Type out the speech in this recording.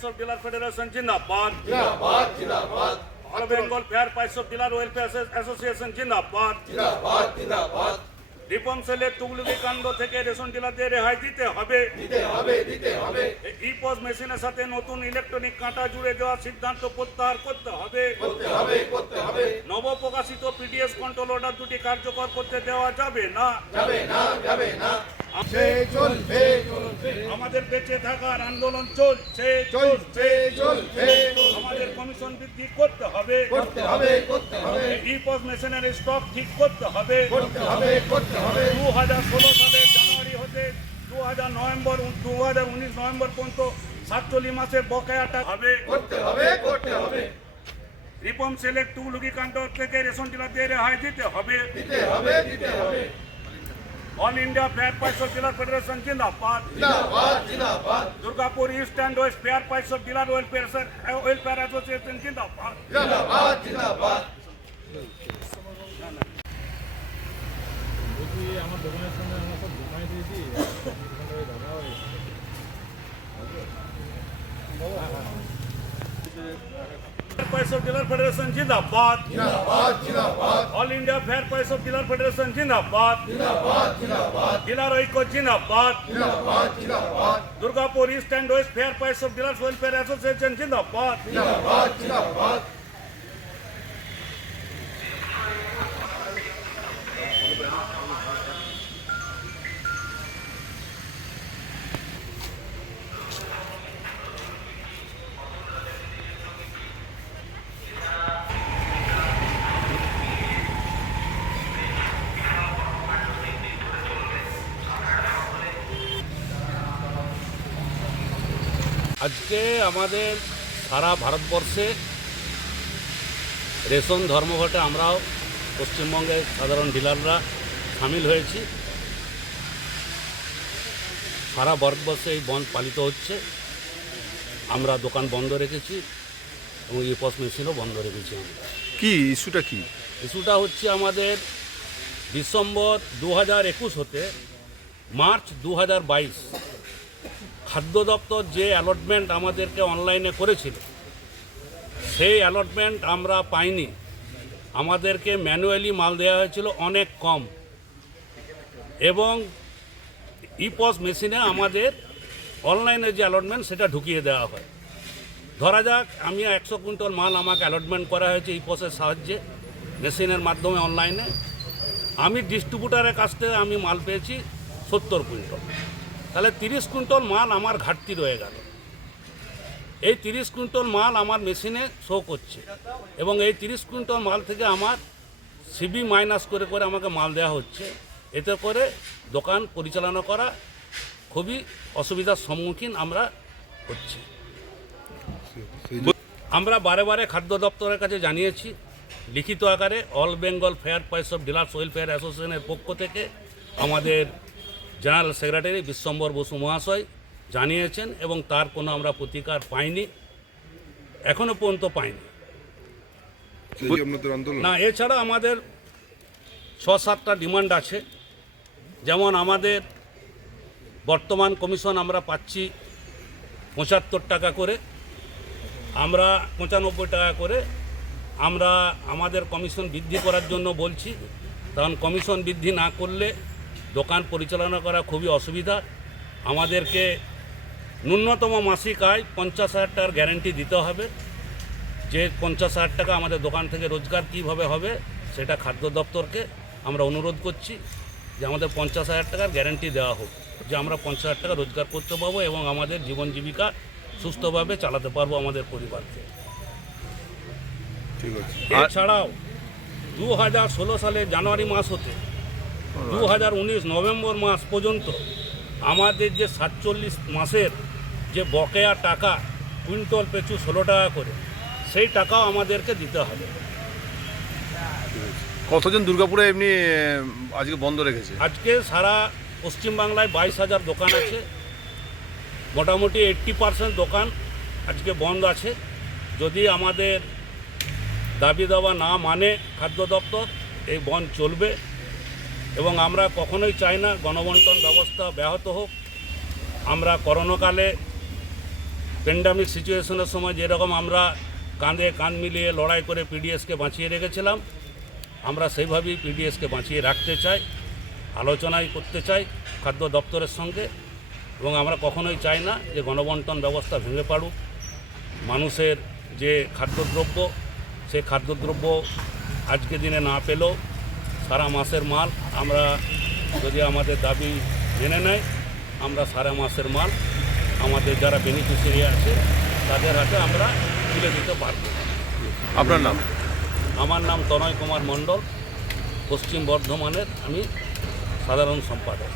Price of dealer federation জিন্দাবাদ জিন্দাবাদ জিন্দাবাদ all Bengal fair price of dealer welfare association জিন্দাবাদ জিন্দাবাদ জিন্দাবাদ রিপন সেলে তুগলুকি কাণ্ড থেকে রেশন ডিলারদের রেহাই দিতে হবে। দিতে হবে দিতে হবে। ই পজ মেশিনের সাথে নতুন ইলেকট্রনিক কাঁটা জুড়ে দেওয়া সিদ্ধান্ত প্রত্যাহার করতে হবে। করতে হবে করতে হবে। নবপ্রকাশিত পিডিএস কন্ট্রোল অর্ডার দুটি কার্যকর করতে দেওয়া যাবে না? যাবে না যাবে না। চলবে আমাদের বেঁচে থাকার আন্দোলন চলছে চলছে। চলছে আমাদের কমিশন বৃদ্ধি করতে হবে। করতে হবে করতে হবে। ই পস মেশিনের স্টক ঠিক করতে হবে। করতে হবে করতে হবে। দু হাজার ষোলো সালের জানুয়ারি হতে দু হাজার নভেম্বর দু হাজার উনিশ নভেম্বর পর্যন্ত সাতচল্লিশ মাসের বকেয়াটা হবে। করতে হবে করতে হবে। রিপন সেলের টুকলুকি কাণ্ড থেকে রেশন ডিলারদের রেহাই দিতে হবে। দিতে হবে দিতে হবে। all India fair price of dealer federation জিন্দাবাদ जिंदाबाद जिंदाबाद Durgapur east and west fair price of dealer welfare welfare association জিন্দাবাদ जिंदाबाद जिंदाबाद বলছি আমার দোকানের সামনে আমরা সব দোকানে দিয়েছি দোকানটাকে দাদা হয়েছে পাইস फायर्स ऑफ़ डीलर फेडरेशन जिंदाबाद जिंदाबाद जिंदाबाद all India fair prices of dealer federation जिंदाबाद जिंदाबाद जिंदाबाद डीलर को जिंदाबाद जिंदाबाद जिंदाबाद Durgapur east and west fair prices of dealers welfare association जिंदाबाद जिंदाबाद जिंदाबाद আজকে আমাদের সারা ভারতবর্ষে রেশন ধর্মঘটে আমরাও পশ্চিমবঙ্গের সাধারণ ডিলাররা সামিল হয়েছি। সারা ভারতবর্ষে এই বন্ধ পালিত হচ্ছে। আমরা দোকান বন্ধ রেখেছি এবং ইপস মেশিনও বন্ধ রেখেছি আমরা। কি ইস্যুটা কি? ইস্যুটা হচ্ছে আমাদের ডিসেম্বর দু হাজার একুশ হতে মার্চ দু হাজার বাইশ খাদ্য দপ্তর যে অ্যালটমেন্ট আমাদেরকে অনলাইনে করেছিল, সেই অ্যালটমেন্ট আমরা পাইনি। আমাদেরকে ম্যানুয়ালি মাল দেওয়া হয়েছিল অনেক কম। এবং ইপস মেশিনে আমাদের অনলাইনে যে অ্যালটমেন্ট সেটা ঢুকিয়ে দেওয়া হয়। ধরা যাক, আমি একশো কুইন্টাল মাল আমাকে অ্যালটমেন্ট করা হয়েছে ইপসের সাহায্যে মেশিনের মাধ্যমে অনলাইনে আমি ডিস্ট্রিবিউটারের কাছ থেকে আমি মাল পেয়েছি সত্তর কুইন্টাল। তাহলে তিরিশ কুইন্টাল মাল আমার ঘাটতি রয়ে গেল। এই তিরিশ কুইন্টাল মাল আমার মেশিনে শো করছে এবং এই তিরিশ কুইন্টাল মাল থেকে আমার সিবি মাইনাস করে করে আমাকে মাল দেওয়া হচ্ছে। এতে করে দোকান পরিচালনা করা খুবই অসুবিধার সম্মুখীন আমরা হচ্ছি। আমরা বারে বারে খাদ্য দপ্তরের কাছে জানিয়েছি, লিখিত আকারে all Bengal fair price of dealers welfare অ্যাসোসিয়েশনের পক্ষ থেকে আমাদের জেনারেল সেক্রেটারি বিশ্বম্বর বসু মহাশয় জানিয়েছেন এবং তার কোনো আমরা প্রতিকার পাইনি এখনও পর্যন্ত পাইনি। না এছাড়া আমাদের ছ সাতটা ডিমান্ড আছে। যেমন আমাদের বর্তমান কমিশন আমরা পাচ্ছি পঁচাত্তর টাকা করে আমরা পঁচানব্বই টাকা করে আমরা আমাদের কমিশন বৃদ্ধি করার জন্য বলছি। কারণ কমিশন বৃদ্ধি না করলে দোকান পরিচালনা করা খুবই অসুবিধা। আমাদেরকে ন্যূনতম মাসিক আয় পঞ্চাশ হাজার টাকার গ্যারেন্টি দিতে হবে। যে পঞ্চাশ হাজার টাকা আমাদের দোকান থেকে রোজগার কীভাবে হবে সেটা খাদ্য দপ্তরকে আমরা অনুরোধ করছি যে আমাদের পঞ্চাশ হাজার টাকার গ্যারেন্টি দেওয়া হোক যে আমরা পঞ্চাশ হাজার টাকা রোজগার করতে পারব এবং আমাদের জীবন জীবিকা সুস্থভাবে চালাতে পারব আমাদের পরিবারকে। ঠিক আছে। এছাড়াও দু হাজার ষোলো সালের জানুয়ারি মাস হতে দু হাজার উনিশ নভেম্বর মাস পর্যন্ত আমাদের যে সাতচল্লিশ মাসের যে বকেয়া টাকা কুইন্টল পিছু ষোলো টাকা করে সেই টাকাও আমাদেরকে দিতে হবে। কতজন দুর্গাপুরে এমনি আজকে বন্ধ রেখেছে? আজকে সারা পশ্চিমবাংলায় বাইশ হাজার দোকান আছে। মোটামুটি এইট্টি পার্সেন্ট দোকান আজকে বন্ধ আছে। যদি আমাদের দাবি দেওয়া না মানে খাদ্য দপ্তর এই বন্ধ চলবে। এবং আমরা কখনোই চাই না গণবন্টন ব্যবস্থা ব্যাহত হোক। আমরা করোনাকালে প্যান্ডামিক সিচুয়েশনের সময় যেরকম আমরা কাঁধে কাঁধ মিলিয়ে লড়াই করে পিডিএসকে বাঁচিয়ে রেখেছিলাম, আমরা সেইভাবেই পিডিএসকে বাঁচিয়ে রাখতে চাই, আলোচনাই করতে চাই খাদ্য দপ্তরের সঙ্গে এবং আমরা কখনোই চাই না যে গণবন্টন ব্যবস্থা ভেঙে পাড়ুক। মানুষের যে খাদ্যদ্রব্য সেই খাদ্যদ্রব্য আজকে দিনে না পেলেও সারা মাসের মাল আমরা যদি আমাদের দাবি মেনে নেয় আমরা সারা মাসের মাল আমাদের যারা বেনিফিশিয়ারি আছে তাদের হাতে আমরা তুলে দিতে পারব। আপনার নাম? আমার নাম তনয় কুমার মণ্ডল পশ্চিম বর্ধমানের আমি সাধারণ সম্পাদক।